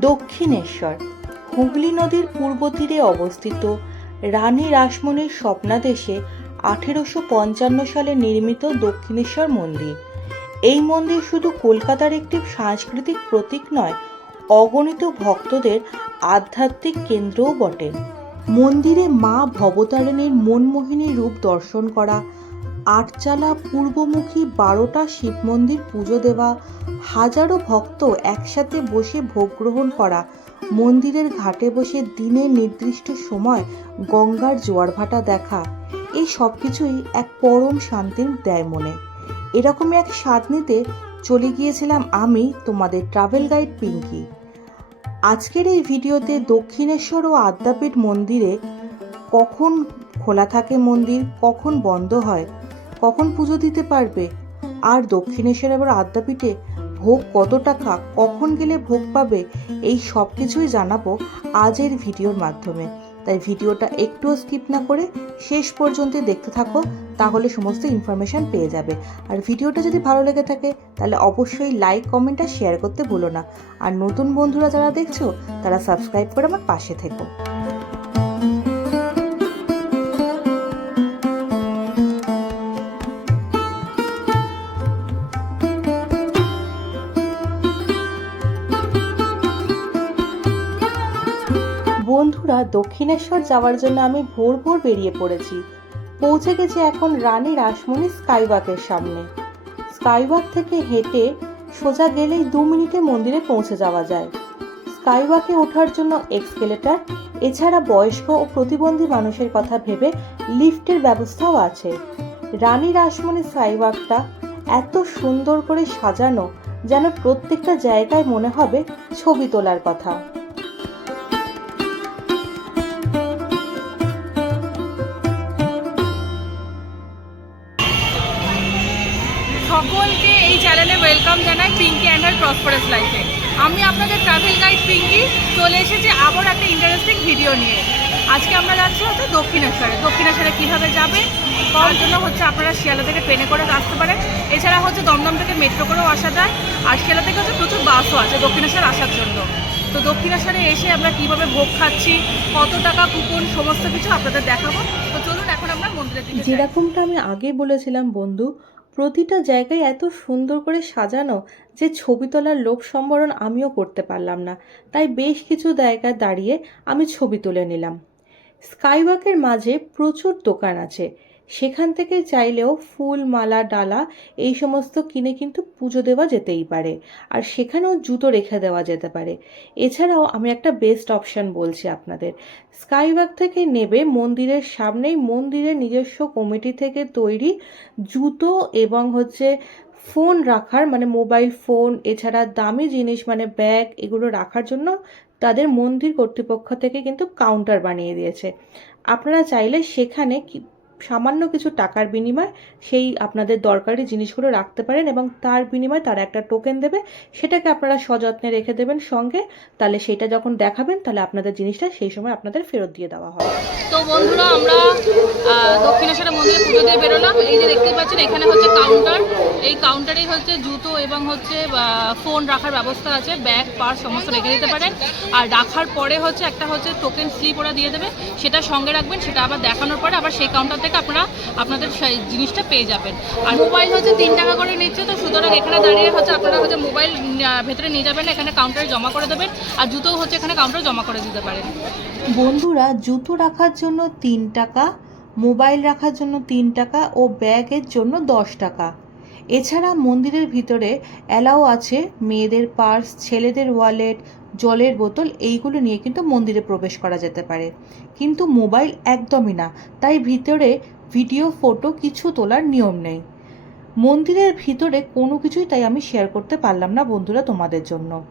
দক্ষিণেশ্বর। হুগলি নদীর পূর্ব তীরে অবস্থিত রানী রাসমণির স্বপ্নাদেশে আঠেরোশো পঞ্চান্ন সালে নির্মিত দক্ষিণেশ্বর মন্দির। এই মন্দির শুধু কলকাতার একটি সাংস্কৃতিক প্রতীক নয়, অগণিত ভক্তদের আধ্যাত্মিক কেন্দ্রও বটে। মন্দিরে মা ভবতারিণীর মনমোহিনী রূপ দর্শন করা আটচালা পূর্বমুখী বারোটা শিব মন্দির পুজো দেওয়া, হাজারো ভক্ত একসাথে বসে ভোগ গ্রহণ করা, মন্দিরের ঘাটে বসে দিনের নির্দিষ্ট সময় গঙ্গার জোয়ার ভাটা দেখা, এই সব কিছুই এক পরম শান্তির দেয় মনে। এরকমই এক স্বাদ নিতে চলে গিয়েছিলাম আমি, তোমাদের ট্রাভেল গাইড পিঙ্কি। আজকের এই ভিডিওতে দক্ষিণেশ্বর ও আদ্যাপীঠ মন্দিরে কখন খোলা থাকে মন্দির, কখন বন্ধ হয় কখন পুজো দিতে পারবে? আর দক্ষিণেশ্বর আবার আদ্যাপীঠে ভোগ কত টাকা, কখন গেলে ভোগ পাবে, এই সব কিছুই জানাব আজের ভিডিওর মাধ্যমে। তাই ভিডিওটা একটুও স্কিপ না করে শেষ পর্যন্ত দেখতে থাকো, তাহলে সমস্ত ইনফরমেশন পেয়ে যাবে। আর ভিডিওটা যদি ভালো লেগে থাকে, তাহলে অবশ্যই লাইক, কমেন্ট আর শেয়ার করতে ভুলো না। আর নতুন বন্ধুরা যারা দেখছ, তারা সাবস্ক্রাইব করে আমার পাশে থেকো। বন্ধুরা, দক্ষিণেশ্বর যাওয়ার জন্য আমি ভোর ভোর বেরিয়ে পড়েছি। পৌঁছে গেছি এখন রানী রাসমণি স্কাইওয়াকের সামনে। স্কাইওয়াক থেকে হেঁটে সোজা গেলেই দু মিনিটে মন্দিরে পৌঁছে যাওয়া যায়। স্কাইওয়াকে ওঠার জন্য এক্সকেলেটার, এছাড়া বয়স্ক ও প্রতিবন্ধী মানুষের কথা ভেবে লিফটের ব্যবস্থাও আছে। রানী রাসমণি স্কাইওয়াকটা এত সুন্দর করে সাজানো যেন প্রত্যেকটা জায়গায় মনে হবে ছবি তোলার কথা। ওয়েলকাম জানাই পিঙ্কি অ্যান্ড হার প্রসপারাস লাইফে আমি আপনাদের ট্রাভেল গাইড পিঙ্কি চলে এসেছি আবার একটা ইন্টারেস্টিং ভিডিও নিয়ে। আজকে আমরা যাচ্ছি হচ্ছে দক্ষিণেশ্বরে। দক্ষিণেশ্বরে কীভাবে যাবে? তার জন্য হচ্ছে আপনারা শিয়ালা থেকে ট্রেনে করে আসতে পারেন। এছাড়া হচ্ছে দমদম থেকে মেট্রো করেও আসা যায়। আর শিয়ালা থেকে হচ্ছে প্রচুর বাসও আছে দক্ষিণেশ্বর আসার জন্য। তো দক্ষিণেশ্বরে এসে আমরা কীভাবে ভোগ খাচ্ছি, কত টাকা কুপন, সমস্ত কিছু আপনাদের দেখাবো। তো চলুন এখন আমরা মন্দিরের দিকে যেরকমটা আমি আগে বলেছিলাম বন্ধু প্রতিটা জায়গায় এত সুন্দর করে সাজানো যে ছবি তোলার লোভ সম্বরণ আমিও করতে পারলাম না। তাই বেশ কিছু জায়গায় দাঁড়িয়ে আমি ছবি তুলে নিলাম। স্কাইওয়াকের মাঝে প্রচুর দোকান আছে। সেখান থেকে চাইলেও ফুল, মালা, ডালা এই সমস্ত কিনে কিন্তু পুজো দেওয়া যেতেই পারে। আর সেখানেও জুতো রেখে দেওয়া যেতে পারে। এছাড়াও আমি একটা বেস্ট অপশন বলছি আপনাদের। স্কাইওয়াক থেকে নেবে মন্দিরের সামনেই মন্দিরের নিজস্ব কমিটি থেকে তৈরি জুতো এবং হচ্ছে ফোন রাখার মানে মোবাইল ফোন এছাড়া দামি জিনিস মানে ব্যাগ এগুলো রাখার জন্য তাদের মন্দির কর্তৃপক্ষ থেকে কিন্তু কাউন্টার বানিয়ে দিয়েছে। আপনারা চাইলে সেখানে সামান্য কিছু টাকার বিনিময়ে সেই আপনাদের দরকারি জিনিসগুলো রাখতে পারেন এবং তার বিনিময়ে তারা একটা টোকেন দেবে, সেটাকে আপনারা সযত্নে রেখে দেবেন সঙ্গে। তাহলে সেটা যখন দেখাবেন, তাহলে আপনাদের জিনিসটা সেই সময় আপনাদের ফেরত দিয়ে দেওয়া হবে। তো বন্ধুরা, আমরা দক্ষিণেশ্বর মন্দিরে পুজো দিয়ে বেরোলাম। এই যে দেখতে পাচ্ছেন, এখানে হচ্ছে কাউন্টার এই কাউন্টারেই হচ্ছে জুতো এবং হচ্ছে ফোন রাখার ব্যবস্থা আছে। ব্যাগ পার্স সমস্ত রেখে দিতে পারেন। আর রাখার পরে হচ্ছে একটা হচ্ছে টোকেন স্লিপ ওরা দিয়ে দেবে। সেটা সঙ্গে রাখবেন, সেটা আবার দেখানোর পরে আবার সেই কাউন্টার থেকে আপনারা আপনাদের সেই জিনিসটা পেয়ে যাবেন। আর মোবাইল হচ্ছে তিন টাকা করে নিচ্ছে, তো সুতরাং এখানে দাঁড়িয়ে হচ্ছে আপনারা হচ্ছে মোবাইল ভেতরে নিয়ে যাবেন, এখানে কাউন্টারে জমা করে দেবেন, আর জুতো হচ্ছে এখানে কাউন্টারে জমা করে দিতে পারেন। বন্ধুরা, জুতো রাখার জন্য তিন টাকা, মোবাইল রাখার জন্য তিন টাকা ও ব্যাগের জন্য দশ টাকা। এছাড়া মন্দিরের ভিতরে অ্যালাও আছে, মেয়েদের পার্স, ছেলেদের ওয়ালেট, জলের বোতল, এইগুলো নিয়ে কিন্তু মন্দিরে প্রবেশ করা যেতে পারে। কিন্তু মোবাইল একদমই না, তাই ভিতরে ভিডিও, ফটো কিছু তোলার নিয়ম নেই। মন্দিরের ভিতরে কোনো কিছুই তাই আমি শেয়ার করতে পারলাম না বন্ধুরা তোমাদের জন্য।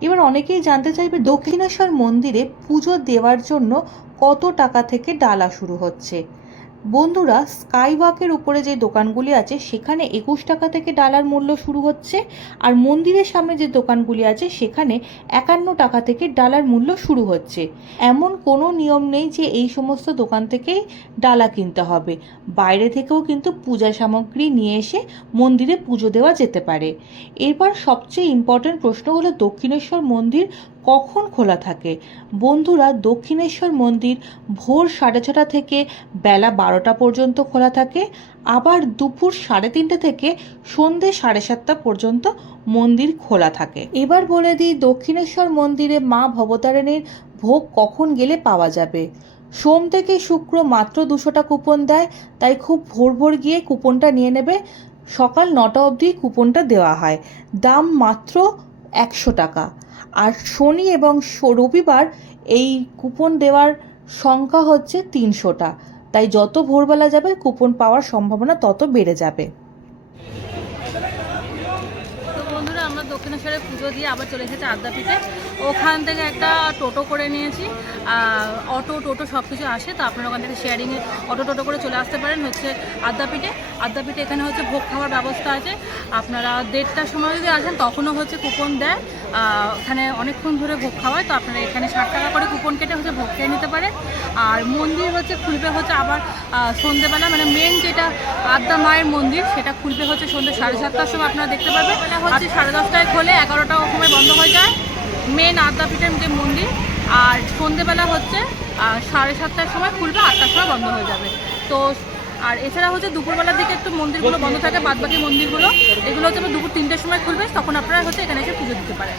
এবার অনেকেই জানতে চাইবে, দক্ষিণেশ্বর মন্দিরে পুজো দেওয়ার জন্য কত টাকা থেকে ডালা শুরু হচ্ছে? বন্ধুরা স্কাইওয়াকের উপরে যে দোকানগুলি আছে, সেখানে একুশ টাকা থেকে ডালার মূল্য শুরু হচ্ছে। আর মন্দিরের সামনে যে দোকানগুলি আছে, সেখানে একান্ন টাকা থেকে ডালার মূল্য শুরু হচ্ছে। এমন কোনো নিয়ম নেই যে এই সমস্ত দোকান থেকেই ডালা কিনতে হবে। বাইরে থেকেও কিন্তু পূজা সামগ্রী নিয়ে এসে মন্দিরে পুজো দেওয়া যেতে পারে। এরপর সবচেয়ে ইম্পর্ট্যান্ট প্রশ্ন হলো দক্ষিণেশ্বর মন্দির কখন খোলা থাকে? বন্ধুরা, দক্ষিণেশ্বর মন্দির ভোর সাড়ে ছটা থেকে বেলা বারোটা পর্যন্ত খোলা থাকে। আবার দুপুর সাড়ে তিনটে থেকে সন্ধে সাড়ে সাতটা পর্যন্ত মন্দির খোলা থাকে। এবার বলে দিই, দক্ষিণেশ্বর মন্দিরে মা ভবতারিণীর ভোগ কখন গেলে পাওয়া যাবে? সোম থেকে শুক্র মাত্র দুশোটা কুপন দেয়, তাই খুব ভোর ভোর গিয়ে কুপনটা নিয়ে নেবে। সকাল নটা অবধি কুপনটা দেওয়া হয়। দাম মাত্র একশো টাকা। আর শনি এবং রবিবার এই কুপন দেওয়ার সংখ্যা হচ্ছে তিনশোটা। তাই যত ভোরবেলা যাবে, কুপন পাওয়ার সম্ভাবনা তত বেড়ে যাবে তো বন্ধুরা আমরা দক্ষিণেশ্বরে পুজো দিয়ে আবার চলে এসেছি আদ্যাপীঠে। ওখান থেকে একটা টোটো করে নিয়েছি। অটো টোটো সব কিছু আসে তো আপনারা ওখান থেকে শেয়ারিংয়ে অটো টোটো করে চলে আসতে পারেন হচ্ছে আদ্যাপীঠে। আদ্যাপীঠে এখানে হচ্ছে ভোগ খাওয়ার ব্যবস্থা আছে। আপনারা দেড়টার সময় যদি আসেন তখনও হচ্ছে কুপন দেয়। ওখানে অনেকক্ষণ ধরে ভোগ খাওয়ায় তো আপনারা এখানে ষাট টাকা করে কুপন কেটে হচ্ছে ভোগ খেয়ে নিতে পারেন। আর মন্দির হচ্ছে খুলবে হচ্ছে আবার সন্ধেবেলা। মানে মেন যেটা আদ্যা মায়ের মন্দির সেটা খুলবে হচ্ছে সন্ধ্যে সাড়ে সাতটার সময় আপনারা দেখতে পাবেন এটা হচ্ছে সাড়ে দশটায় খোলে এগারোটার সময় বন্ধ হয়ে যায়। মেন আদ্যাপীঠের যে মন্দির, আর সন্ধেবেলা হচ্ছে সাড়ে সাতটার সময় খুলবে, আটটার সময় বন্ধ হয়ে যাবে। তো, আর এছাড়া হচ্ছে দুপুরবেলার দিকে একটু মন্দিরগুলো বন্ধ থাকে, বাদবাকি মন্দিরগুলো, এগুলো হচ্ছে দুপুর তিনটের সময় খুলবে, তখন আপনারা হচ্ছে এখানে এসে পুজো দিতে পারেন।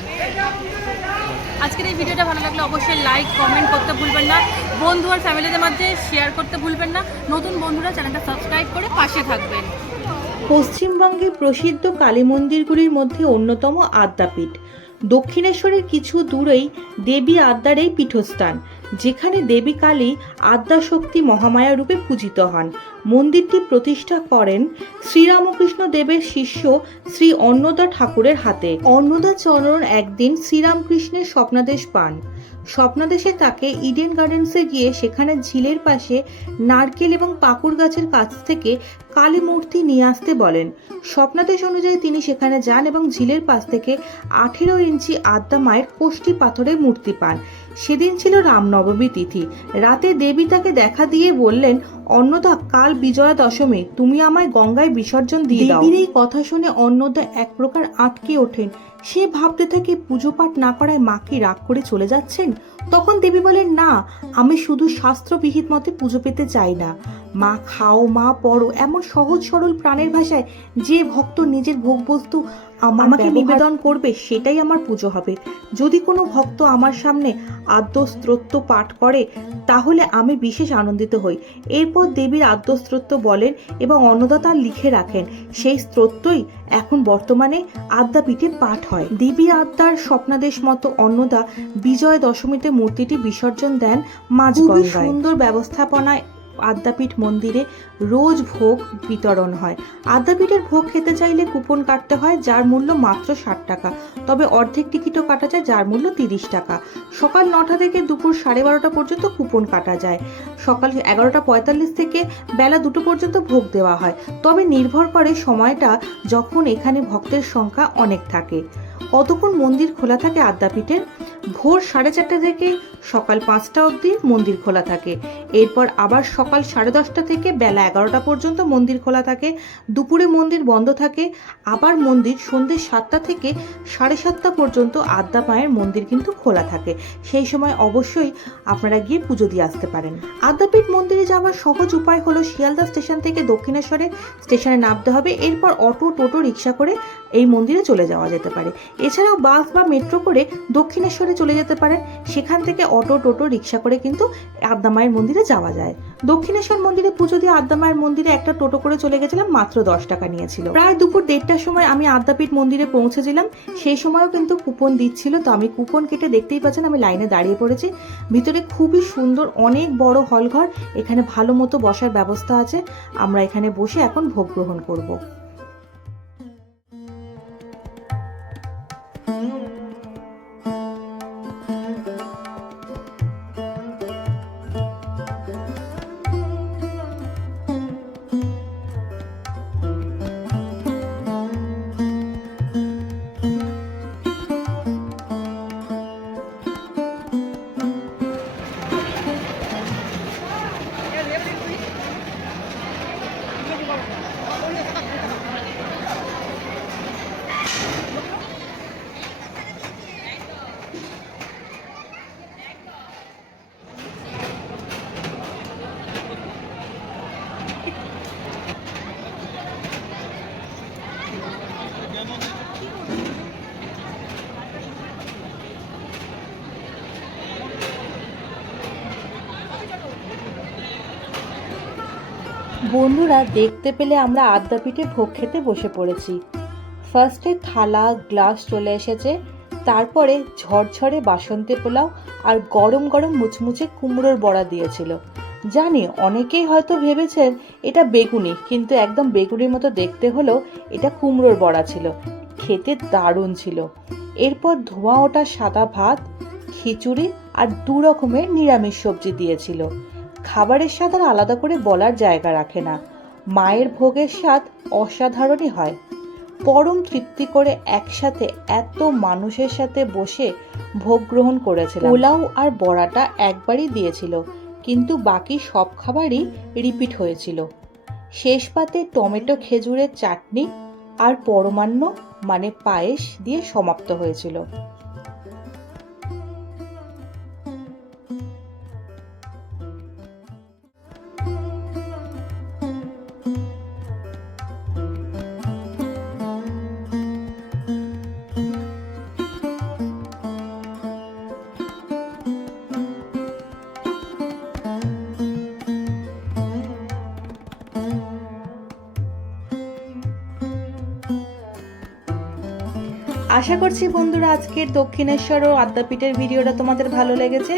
আজকের এই ভিডিওটা ভালো লাগলে অবশ্যই লাইক কমেন্ট করতে ভুলবেন না। বন্ধু আর ফ্যামিলিদের মধ্যে শেয়ার করতে ভুলবেন না। নতুন বন্ধুরা চ্যানেলটা সাবস্ক্রাইব করে পাশে থাকবেন। পশ্চিমবঙ্গের প্রসিদ্ধ কালী মন্দিরগুলির মধ্যে অন্যতম আদ্যাপীঠ। দক্ষিণেশ্বরের কিছু দূরেই দেবী আদ্যার এই পীঠস্থান। যেখানে দেবী কালী আদ্যাশক্তি মহামায়া রূপে পূজিত হন। মন্দিরটি প্রতিষ্ঠা করেন শ্রীরামকৃষ্ণ দেবের শিষ্য শ্রী অন্নদা ঠাকুরের হাতে। অন্নদা চরণ একদিন শ্রীরামকৃষ্ণের স্বপ্নাদেশ পান। স্বপ্নাদেশে তাকে ইডেন গার্ডেন্সে গিয়ে সেখানে ঝিলের পাশে নারকেল এবং পাকুড় গাছের কাছ থেকে কালী মূর্তি নিয়ে আসতে বলেন। স্বপ্নাদেশ অনুযায়ী তিনি সেখানে যান এবং ঝিলের পাশ থেকে আঠেরো ইঞ্চি আদ্যা মায়ের কোষ্ঠী পাথরের মূর্তি পান। সেদিন ছিল রামনবমী তিথি। রাতে দেবী তাকে দেখা দিয়ে বললেন অন্নদা কাল বিজয়া দশমী তুমি আমায় গঙ্গায় বিসর্জন দিয়ে দাও। এই কথা শুনে অন্নদা এক প্রকার আটকে ওঠেন। সে ভাবতে থাকে পুজো পাঠ না করায় মা কি রাগ করে চলে যাচ্ছেন? তখন দেবী বলেন না আমি শুধু শাস্ত্রবিহিত মতে পুজো পেতে চাই না। মা খাও মা পড়ো এমন সহজ সরল প্রাণের ভাষায় যে ভক্ত নিজের ভোগ বস্তু আমাকে নিবেদন করবে সেটাই আমার পুজো হবে। যদি কোনো ভক্ত আমার সামনে আদ্য স্তোত্র পাঠ করে তাহলে আমি বিশেষ আনন্দিত হই। এরপর দেবীর আদ্য স্তোত্র বলেন এবং অন্নদা তার লিখে রাখেন। সেই স্তোত্রই এখন বর্তমানে আদ্যাপীঠে পাঠ হয়। দেবী আদ্যার স্বপ্নাদেশ মতো অন্নদা বিজয় দশমীতে মূর্তিটি বিসর্জন দেন মাঝ সুন্দর ব্যবস্থাপনায় আদ্যাপীঠ মন্দিরে রোজ ভোগ বিতরণ হয়। আদ্যাপীঠের ভোগ খেতে চাইলে কুপন কাটতে হয়, যার মূল্য মাত্র ষাট টাকা। তবে অর্ধেক টিকিটও কাটা যায়, যার মূল্য তিরিশ টাকা। সকাল নটা থেকে দুপুর সাড়ে বারোটা পর্যন্ত কুপন কাটা যায়। সকাল এগারোটা পঁয়তাল্লিশ থেকে বেলা দুটো পর্যন্ত ভোগ দেওয়া হয়। তবে নির্ভর করে সময়টা যখন এখানে ভক্তের সংখ্যা অনেক থাকে। কতক্ষণ মন্দির খোলা থাকে আদ্যাপীঠের? ভোর সাড়ে চারটে থেকে সকাল পাঁচটা অবধি মন্দির খোলা থাকে। এরপর আবার সকাল সাড়ে দশটা থেকে বেলা এগারোটা পর্যন্ত মন্দির খোলা থাকে। দুপুরে মন্দির বন্ধ থাকে। আবার মন্দির সন্ধ্যে সাতটা থেকে সাড়ে সাতটা পর্যন্ত আদ্যা মায়ের মন্দির কিন্তু খোলা থাকে। সেই সময় অবশ্যই আপনারা গিয়ে পুজো দিয়ে আসতে পারেন। আদ্যাপীঠ মন্দিরে যাওয়ার সহজ উপায় হলো শিয়ালদা স্টেশন থেকে দক্ষিণেশ্বরে স্টেশনে নামতে হবে। এরপর অটো, টোটো, রিক্সা করে এই মন্দিরে চলে যাওয়া যেতে পারে। এছাড়াও বাস বা মেট্রো করে দক্ষিণেশ্বরে চলে যেতে পারেন। সেখান থেকে অটো, টোটো, রিক্সা করে কিন্তু আদ্যামায়ের মন্দিরে যাওয়া যায়। দক্ষিণেশ্বর মন্দিরে পুজো দিয়ে আদ্যামায়ের মন্দিরে একটা টোটো করে চলে গেছিলাম, মাত্র দশ টাকা নিয়েছিল। প্রায় দুপুর দেড়টার সময় আমি আদ্যাপীঠ মন্দিরে পৌঁছেছিলাম। সেই সময়ও কিন্তু কুপন দিচ্ছিল, তো আমি কুপন কেটে দেখতেই পাচ্ছেন আমি লাইনে দাঁড়িয়ে পড়েছি। ভিতরে খুবই সুন্দর, অনেক বড় হল ঘর এখানে ভালো মতো বসার ব্যবস্থা আছে। আমরা এখানে বসে এখন ভোগ গ্রহণ করব। বন্ধুরা দেখতে পেলে আমরা আদ্যাপীঠে ভোগ খেতে বসে পড়েছি। ফার্স্টে থালা গ্লাস চলে এসেছে, তারপরে ঝরঝরে বাসন্তী পোলাও আর গরম গরম মুচমুচে কুমড়োর বড়া দিয়েছিল। জানি, অনেকেই হয়তো ভেবেছেন এটা বেগুনি, কিন্তু একদম বেগুনির মতো দেখতে হলেও এটা কুমড়োর বড়া ছিল। খেতে দারুণ ছিল। এরপর ধোঁয়া ওঠা সাদা ভাত, খিচুড়ি আর দু রকমের নিরামিষ সবজি দিয়েছিল। খাবারের স্বাদ আর আলাদা করে বলার জায়গা রাখে না। মায়ের ভোগের স্বাদ অসাধারণই হয়। পরম তৃপ্তি করে একসাথে এত মানুষের সাথে বসে ভোগ গ্রহণ করেছিল পোলাও আর বড়াটা একবারই দিয়েছিল, কিন্তু বাকি সব খাবারই রিপিট হয়েছিল। শেষ পাতে টমেটো খেজুরের চাটনি আর পরমান্ন মানে পায়েস দিয়ে সমাপ্ত হয়েছিল। আশা করছি বন্ধুরা আজকের দক্ষিণেশ্বর ও আদ্যাপীঠের ভিডিওটা তোমাদের ভালো লেগেছে।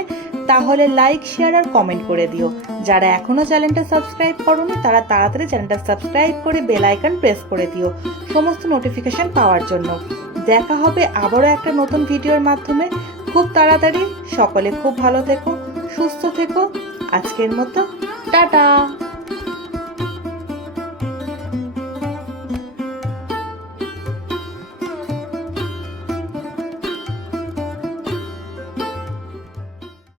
তাহলে লাইক শেয়ার আর কমেন্ট করে দিও। যারা এখনও চ্যানেলটা সাবস্ক্রাইব করোনি, তারা তাড়াতাড়ি চ্যানেলটা সাবস্ক্রাইব করে বেল আইকন প্রেস করে দিও, সমস্ত নোটিফিকেশন পাওয়ার জন্য। দেখা হবে আবারও একটা নতুন ভিডিওর মাধ্যমে। খুব তাড়াতাড়ি সকলে খুব ভালো থেকো, সুস্থ থেকো। আজকের মতো, টাটা!